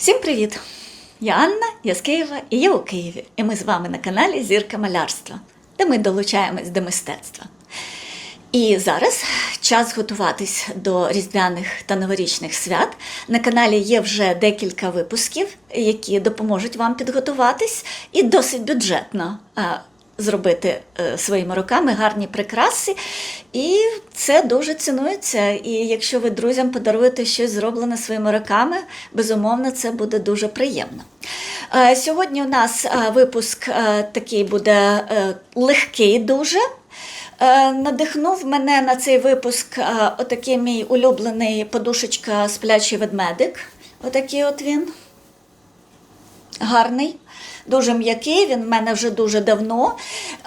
Всім привіт! Я Анна, я з Києва і я у Києві. І ми з вами на каналі Зірка Малярства, де ми долучаємось до мистецтва. І зараз час готуватись до різдвяних та новорічних свят. На каналі є вже декілька випусків, які допоможуть вам підготуватись, і досить бюджетно зробити е, своїми руками гарні прикраси. І це дуже цінується. І якщо ви друзям подаруєте щось зроблене своїми руками, безумовно, це буде дуже приємно. Е, Сьогодні у нас е, випуск такий буде легкий дуже. Надихнув мене на цей випуск отакий мій улюблений подушечка сплячий ведмедик. Отакий от він. Гарний, дуже м'який, він в мене вже дуже давно.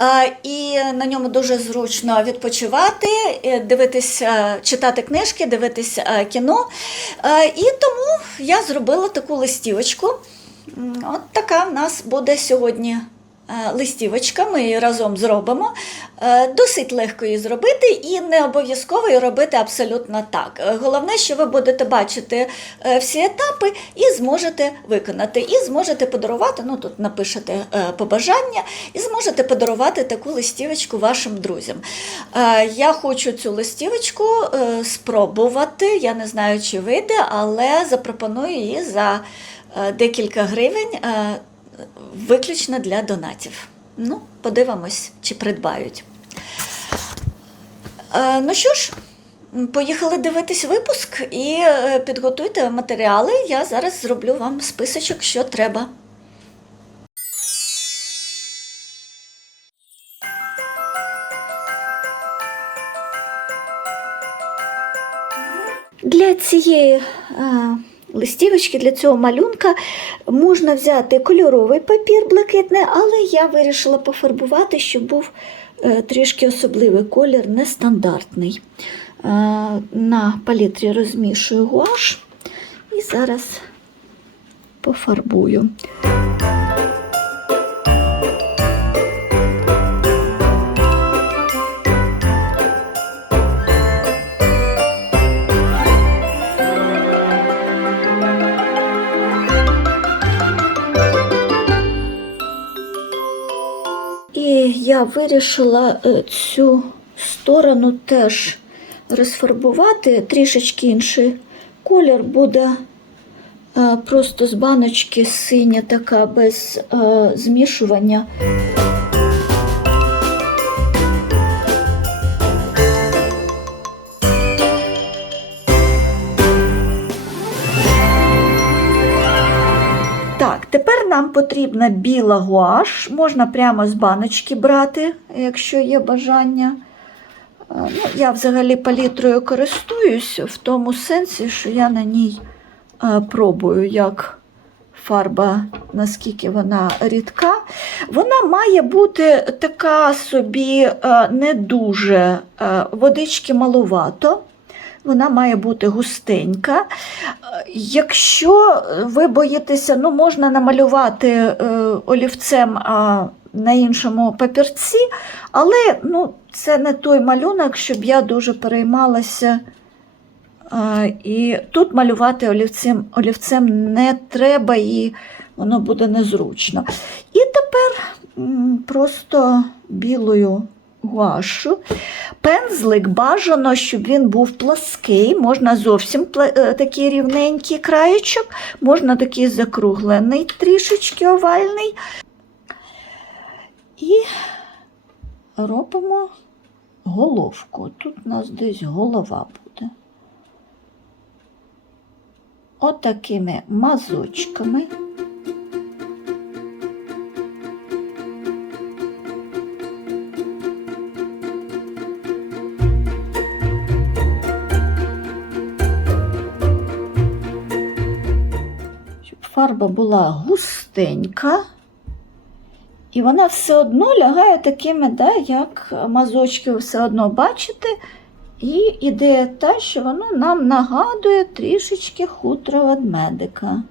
Е, І на ньому дуже зручно відпочивати, е, дивитися, читати книжки, дивитися е, кіно. Е, І тому я зробила таку листівочку. От така в нас буде сьогодні е, листівочка, ми її разом зробимо. Е, Досить легко її зробити і не обов'язково її робити абсолютно так. Е, Головне, що ви будете бачити е, всі етапи і зможете виконати. І зможете подарувати, ну тут напишете побажання, і зможете подарувати таку листівочку вашим друзям. Я хочу цю листівочку спробувати. Я не знаю, чи вийде, але запропоную її за декілька гривень. виключно для донатів. Ну, подивимось, чи придбають. Е, ну що ж, поїхали дивитись випуск і е, підготуйте матеріали. Я зараз зроблю вам списочок, що треба. Для цієї е, листівочки, для цього малюнка можна взяти кольоровий папір блакитний, але я вирішила пофарбувати, щоб був трішки особливий колір, нестандартний. Е, на палітрі розмішую гуаш і зараз пофарбую. Вирішила е, цю сторону теж розфарбувати, трішечки інший колір буде е, просто з баночки синя така без е, змішування. Потрібна біла гуаш. Можна прямо з баночки брати, якщо є бажання. Е, Ну, я взагалі палітрою користуюсь в тому сенсі, що я на ній е, пробую, як фарба, наскільки вона рідка. Вона має бути така собі е, не дуже водички малувато. Вона має бути густенька. Е, Якщо ви боїтеся, ну можна намалювати е, олівцем а, на іншому папірці, але ну, це не той малюнок, щоб я дуже переймалася. Е, і тут малювати олівцем, олівцем не треба, і воно буде незручно. І тепер просто білою гуашу. Пензлик бажано, щоб він був плаский, можна зовсім е, такий рівненький краєчок, можна такий закруглений, трішечки овальний. І робимо головку. Тут у нас десь голова буде. Отакими мазочками. Фарба була густенька, і вона все одно лягає такими, да, як мазочки ви все одно бачите. І ідея та, що воно нам нагадує трішечки хутро ведмедика.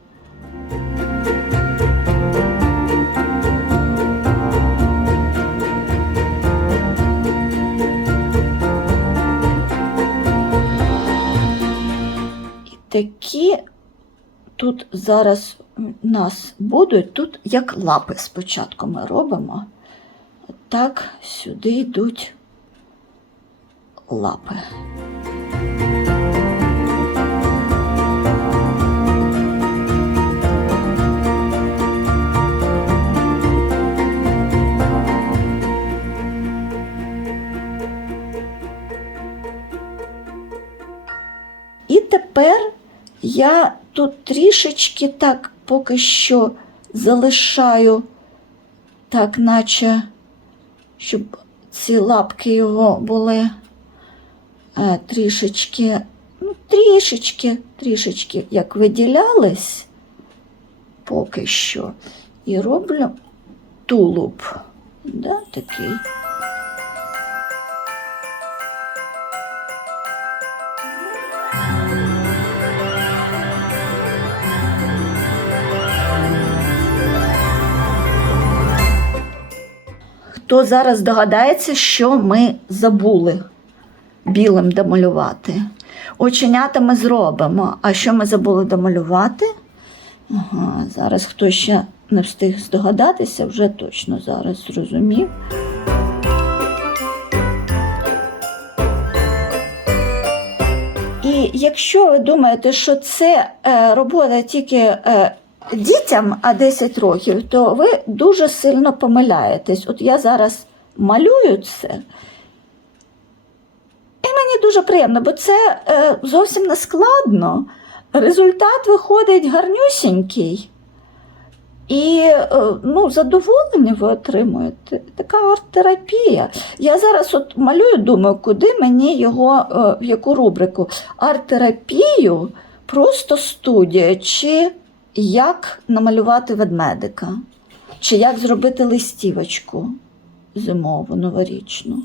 Такі тут зараз нас будуть, тут як лапи спочатку ми робимо. Так, сюди йдуть лапи. І тепер я тут трішечки так поки що залишаю, так, наче, щоб ці лапки його були е, трішечки, ну, трішечки, трішечки як виділялись поки що. І роблю тулуб. Да, такий. Хто зараз догадається, що ми забули білим домалювати? Оченята ми зробимо. А що ми забули домалювати? Ага, зараз хто ще не встиг здогадатися, вже точно зараз зрозумів. І якщо ви думаєте, що це е, робота тільки е, дітям, а 10 років, то ви дуже сильно помиляєтесь. От я зараз малюю це. І мені дуже приємно, бо це е, зовсім не складно. Результат виходить гарнюсінький. І е, ну, задоволення ви отримуєте. Така арт-терапія. Я зараз от малюю, думаю, куди мені його, е, в яку рубрику. Арт-терапію, просто студія, чи як намалювати ведмедика, чи як зробити листівочку зимову, новорічну.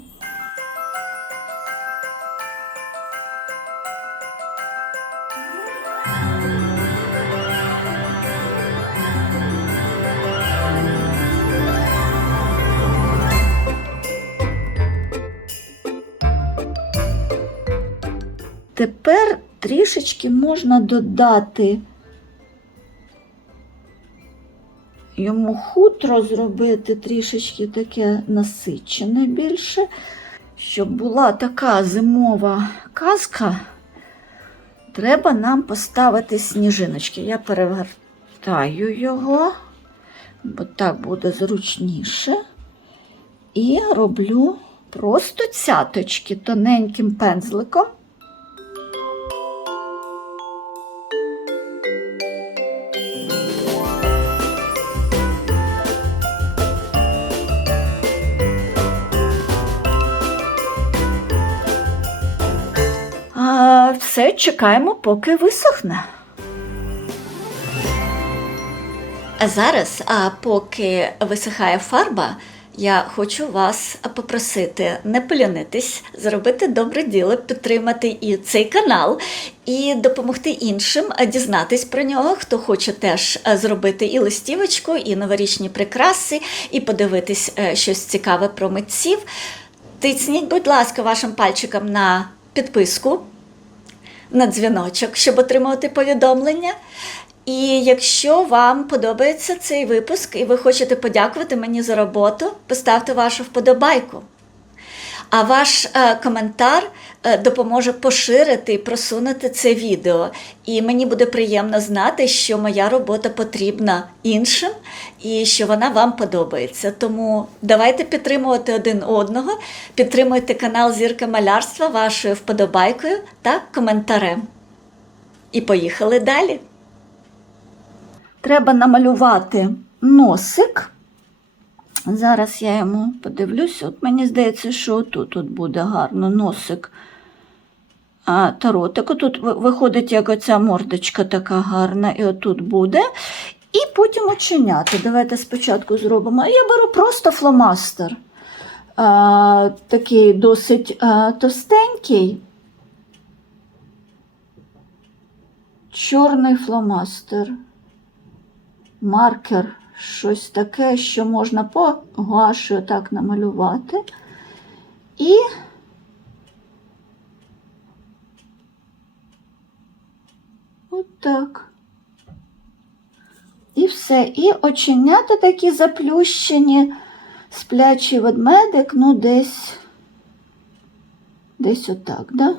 Тепер трішечки можна додати йому хутро зробити трішечки таке насичене більше, щоб була така зимова казка. Треба нам поставити сніжиночки. Я перевертаю його, бо так буде зручніше. І роблю просто цяточки тоненьким пензликом. Все чекаємо, поки висохне. Зараз, а поки висихає фарба, я хочу вас попросити не полянитись, зробити добре діло, підтримати і цей канал, і допомогти іншим дізнатись про нього, хто хоче теж зробити і листівочку, і новорічні прикраси, і подивитись е, щось цікаве про митців. Тицніть, будь ласка, вашим пальчиком на підписку, на дзвіночок, щоб отримувати повідомлення. І якщо вам подобається цей випуск і ви хочете подякувати мені за роботу, поставте вашу вподобайку. А ваш е, коментар е, допоможе поширити і просунути це відео. І мені буде приємно знати, що моя робота потрібна іншим і що вона вам подобається. Тому давайте підтримувати один одного, підтримуйте канал Зірка Малярства вашою вподобайкою та коментарем. І поїхали далі. Треба намалювати носик. Зараз я йому подивлюсь. От мені здається, що тут от буде гарно носик а, та ротик. Отут виходить, як оця мордочка така гарна, і отут буде. І потім оченята. Давайте спочатку зробимо. Я беру просто фломастер. А, такий досить а, товстенький. Чорний фломастер маркер, щось таке, що можна по гуаші отак намалювати. І отак. І все. І оченята такі заплющені, сплячий ведмедик, ну десь. Десь отак, да?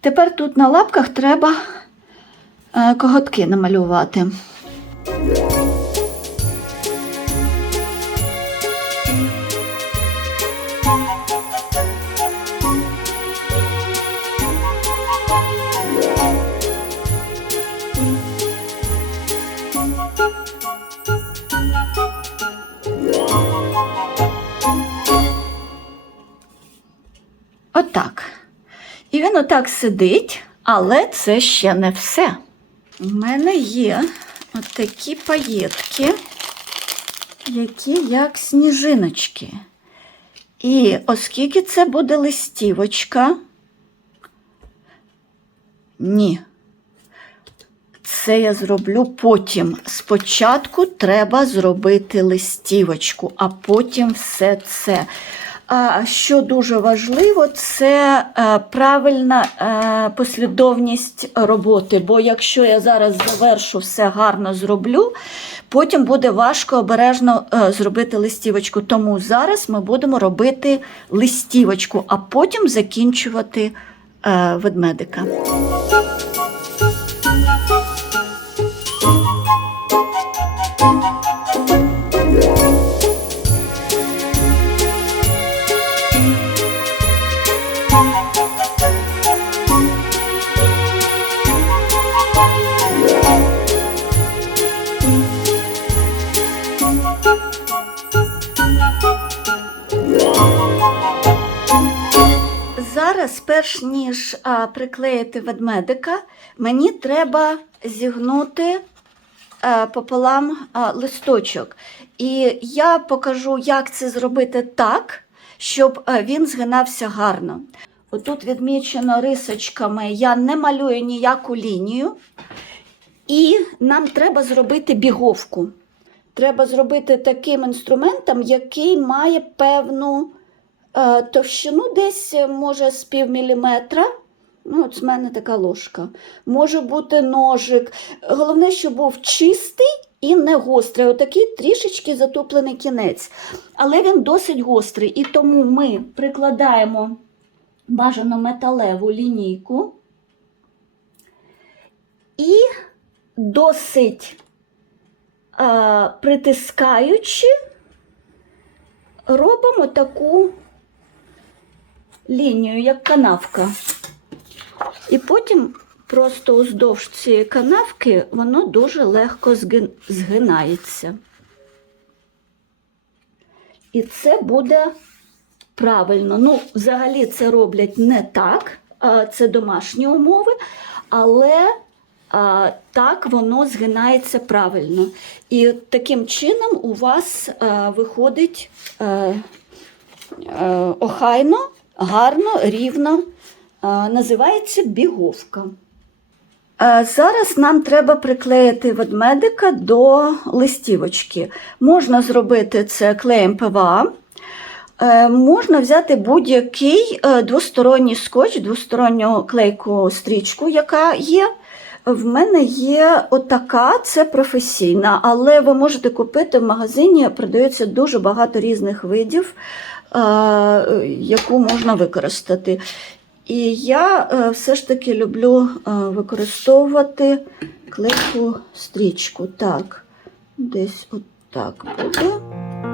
Тепер тут на лапках треба е, коготки намалювати. І він отак сидить, але це ще не все. У мене є от такі паєтки, які як сніжиночки. І оскільки це буде листівочка, ні. Це я зроблю потім. Спочатку треба зробити листівочку, а потім все це. Що дуже важливо, це е, правильна е, послідовність роботи. Бо якщо я зараз завершу все гарно зроблю, потім буде важко обережно е, зробити листівочку. Тому зараз ми будемо робити листівочку, а потім закінчувати ведмедика. Зараз, перш ніж приклеїти ведмедика, мені треба зігнути а, пополам листочок. І я покажу, як це зробити так, щоб а, він згинався гарно. Отут відмічено рисочками, я не малюю ніяку лінію. І нам треба зробити біговку. Треба зробити таким інструментом, який має певну е, товщину, десь е, може з пів міліметра. Ну, от з мене така ложка. Може бути ножик. Головне, щоб був чистий і не гострий. Отакий трішечки затуплений кінець. Але він досить гострий. І тому ми прикладаємо бажано металеву лінійку і досить а, притискаючи, робимо таку лінію, як канавка. І потім просто уздовж цієї канавки воно дуже легко згинається. І це буде правильно. Ну, взагалі це роблять не так, це домашні умови, але так воно згинається правильно. І таким чином у вас а, виходить а, а, охайно, гарно, рівно. Називається біговка. Зараз нам треба приклеїти ведмедика до листівочки. Можна зробити це клеєм ПВА. Е, Можна взяти будь-який е, двосторонній скотч, двосторонню клейку стрічку, яка є. В мене є отака, це професійна, але ви можете купити в магазині, продається дуже багато різних видів, яку можна використати. І я е, все ж таки люблю е, використовувати клейку стрічку. Так, десь отак буде.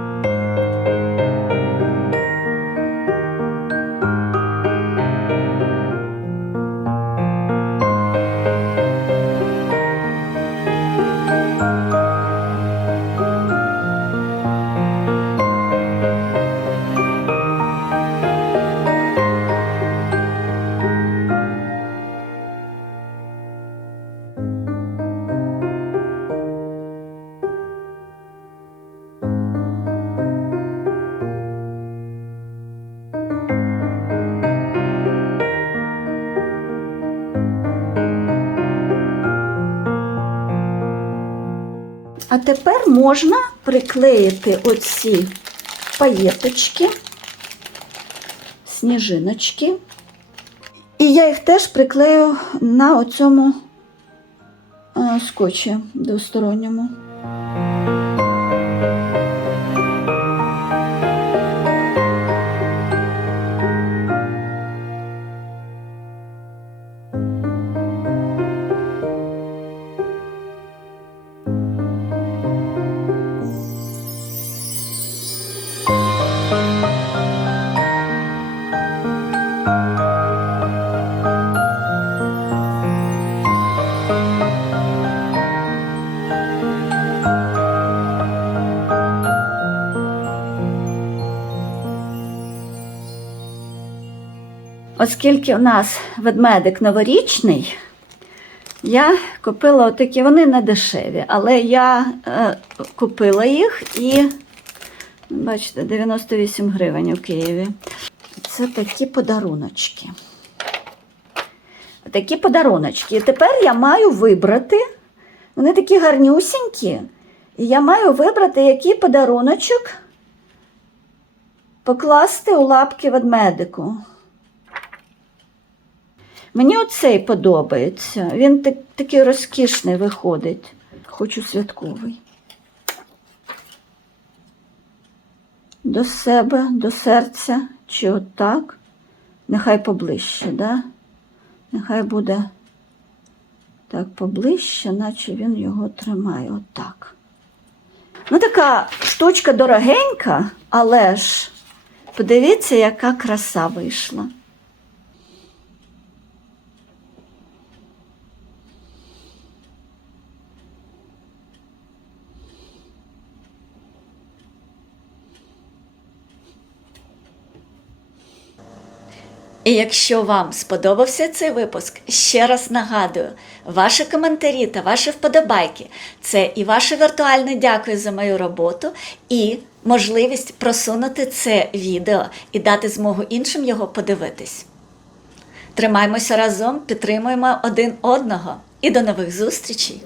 А тепер можна приклеїти оці паєточки, сніжиночки. І я їх теж приклею на оцьому е, скотчі двосторонньому. Оскільки у нас ведмедик новорічний, я купила отакі, вони не дешеві, але я е, купила їх і, бачите, 98 гривень у Києві. Це такі подаруночки. Такі подаруночки. І тепер я маю вибрати, вони такі гарнюсінькі, і я маю вибрати, який подаруночок покласти у лапки ведмедику. Мені оцей подобається. Він так, такий розкішний виходить. Хочу святковий. До себе, до серця, чи отак. Нехай поближче, да? Нехай буде так поближче, наче він його тримає отак. Ну, така штучка дорогенька, але ж подивіться, яка краса вийшла. І якщо вам сподобався цей випуск, ще раз нагадую, ваші коментарі та ваші вподобайки це і ваше віртуальне дякую за мою роботу, і можливість просунути це відео і дати змогу іншим його подивитись. Тримаймося разом, підтримуємо один одного і до нових зустрічей!